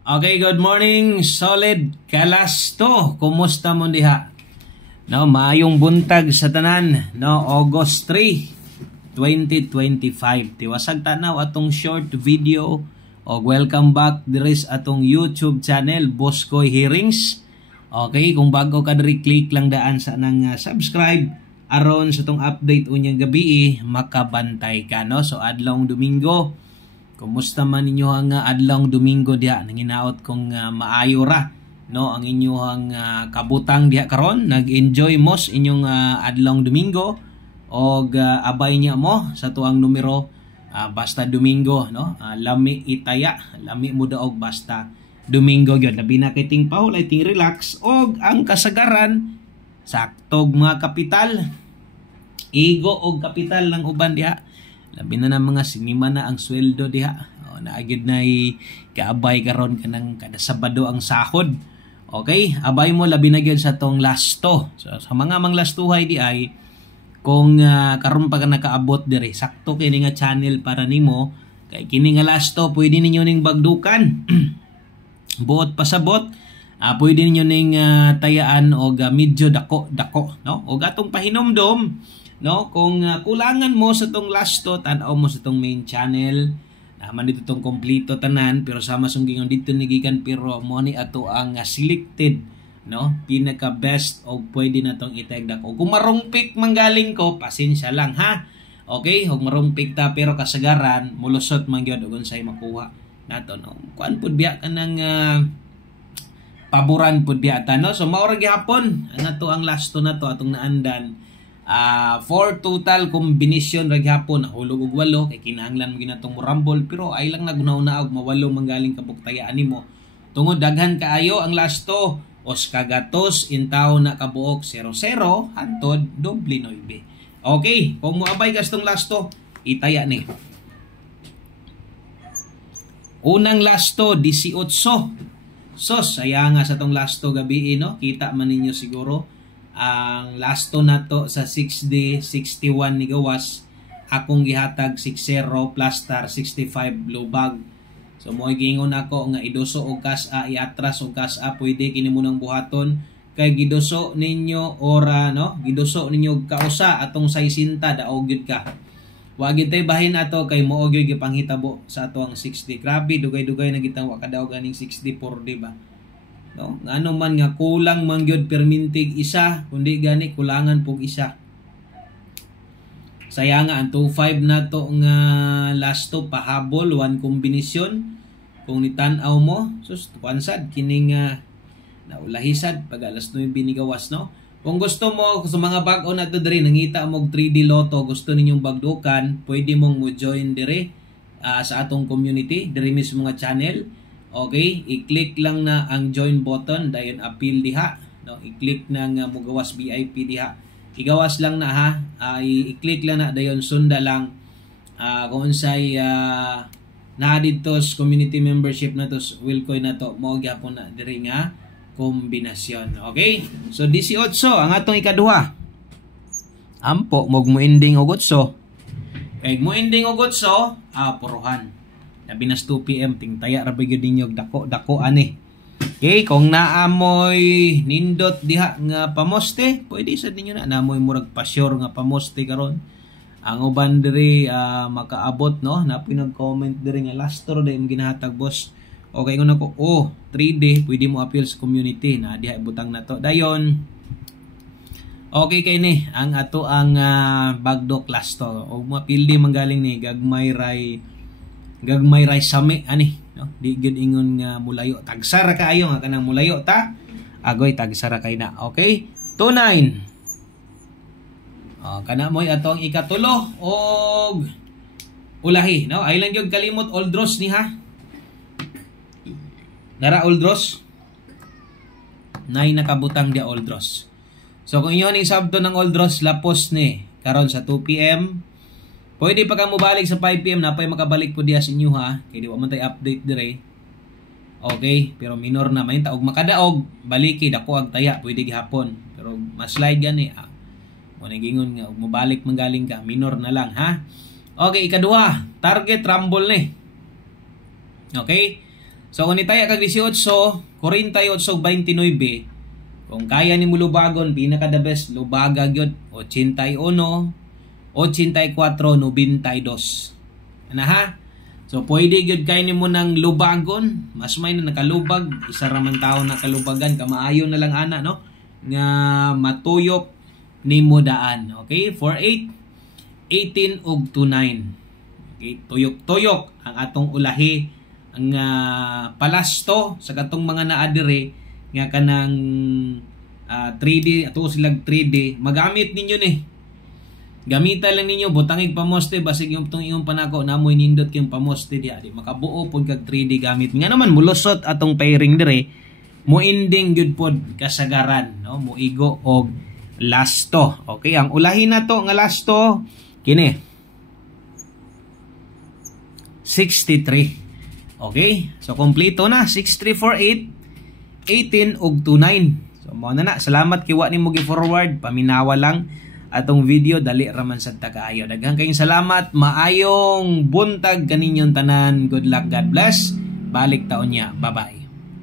Okay, good morning, solid kalasto. Kumusta mo diha? No, maayong buntag sa tanan, no, August 3, 2025. Tiwasag tanaw atong short video o welcome back diris atong YouTube channel Boskoy Hearings. Okay, kung bago ka diri, click lang daan sa nang subscribe aron sa tong update unyang gabi makabantay ka, no. So adlong Domingo, kumusta man ninyo ang adlong Domingo diha? Nanginaot kong maayo ra, no, ang inyong kabutang diha karon. Nag-enjoy mo sa inyong adlong Domingo o abay niya mo sa tuang numero basta Domingo, no. Lami itaya, lami mo daog basta Domingo gyud. Labi na kay ting paulay, ting relax og ang kasagaran saktog mga kapital, igo og kapital ng uban diha. Labi na mga sinima na ang sweldo diha. Naagid na kaabay karon kanang kada Sabado ang sahod. Okay, abay mo labi na gyud sa tong lasto. So sa mga manglastuhay di ay kung karon pa ka nakaabot diri, sakto kini nga channel para nimo kay kini nga lasto pwede ninyo ning bagdukan. Buot pasabot, pwede ninyo ning tayaan og medyo dako, no? Og atong pahinomdom, no, kung kulangan mo sa tong lasto, tan-aw mo sa tong main channel. Naman dito tong kompleto tanan, pero sama sunggingon dito nigikan, pero mo ni ato ang selected, no, pinaka best og pwede na tong itagdak. Og kung marungpik manggaling ko, pasensya lang ha. Okay, og marungpik ta pero kasagaran mulusot man gyud og unsay makuha nato, no. Kuan pud biya kanang paboran pud biya ta, no. So mao ra gyapon nato ang lasto nato atong naandan. For total combination ra gyapon hulog og 8 kay kinahanglan mo ginatong murambol, pero ay lang nagunaw-na og mawalo manggaling kabuktayaan nimo. Tungod daghan kaayo ang lasto, os kagatos intaw na kabuok 00 hantod 29. Okay, kung moabay kastong lasto, itaya ni. Unang lasto 18. Sos saya nga sa tong lasto gabi, no. Kita man ninyo siguro ang lasto nato sa 6D 61 ni gawas, akong gihatag 60 plus star 65 blue bag. So mo gingon ako nga iduso og kas-a, iatras og kas-a, pwede kini mo nang buhaton kay giduso ninyo ora, no, giduso ninyo kausa atong 60 daog gyud ka. Wa gyud tay bahin ato kay mao gyud gipanghitabo sa ato ang 60. Grabe dugay-dugay na gitang wa kadaog aning 64, di ba? No, ano man nga kulang man gyud permintig isa, kundi gani kulangan pug isa. Saya nga ang 25 nato nga lasto pahabol one kombinasyon. Kung nitan-aw mo, sus tuwansad kining naulahisad pag alas 9 binigawas, no. Kung gusto mo sa mga bag-o nato diri, nangita mo 3D Lotto, gusto ninyong bagdukan, pwede mong mo-join diri sa atong community, diri mismo nga channel. Okay, i-click lang na ang join button, dayon appeal diha, no, i-click na nga mugawas VIP diha. Igawas lang na ha, i-click lang na dayon sunda lang kung unsay na dito community membership na to, Wilcoin na to, mao gyapon na diri nga kombinasyon. Okay, so 18 ang atong ikaduha. Ampo mo ending og 8. Kay mo ending og 8, puruhan. Labi nas 2 PM ting taya ra gyud ninyo dako ani. Okay, kung naamoy nindot diha nga pamoste, pwede sad ninyo na naamoy murag pa-sure nga pamoste karon. Ang uban diri makaabot, no, na pinag-comment diri nga lastor day mo ginahatag boss. Okay kun ako, 3D pwede mo appeal sa community na diha butang nato. Dayon okay kay ni ang ato ang bagdok lastor. Og mapildi manggaling ni gagmay ray sami ani, no, di gud ingon nga mulayo, tagsara kaayo nga kanang mulayo ta agoy tagsara kay na. Okay, 29 kana moy atong ikatulo og ulahi, no. Ay lang gyud kalimot old Ross ni ha, nara old Ross nay nakabutang dia old Ross. So kung inyo ning sabto ng old Ross lapos ni karon sa 2 PM, pwede pa ka mo balik sa 5 PM, napay makabalik po diya sa inyo ha. Kaya di wa man tay update dire. Okay, pero minor na man ta og makadaog, baliki dako ang taya, pwede gihapon. Pero mas slide gani mo nagingon nga og mobalik manggaling ka, minor na lang ha. Okay, ikaduha, target rumble ni. Okay? So kung nitaya kag 18, 48, 29, kung kaya ni mo lubagon, pinaka the best lubaga gyud 81, 84, 92. Ana ha? So pwede gyud kay nimo nang lubagon, mas may na nakalubag, isa ra man tawo nakalubagan, kamaayo na lang ana no nga matuyok nimo daan. Okay? 48, 18 ug 29. Okay, tuyok-tuyok ang atong ulahi, ang palasto sa katong mga naa dire nga kanang 3D ato silang 3D magamit ninyo ni. Gamita lang ninyo, butangig pamoste basig yung tong ingon panako namoy nindot kayong pamoste diha di makabuo pod kag 3D gamit. Nga naman mulusot atong pairing dire, mo ending gyud pod kasagaran, no? Muigo og lasto. Okay, ang ulahi na to nga lasto kini 63. Okay? So, kompleto na. 6348, 18 ug 29. So, mo na. Salamat kiwa ni mo gi-forward. Paminawa lang atong video. Dali raman sa takaayo. Daghang kayong salamat. Maayong buntag kaninyong tanan. Good luck. God bless. Balik taon niya. Bye-bye.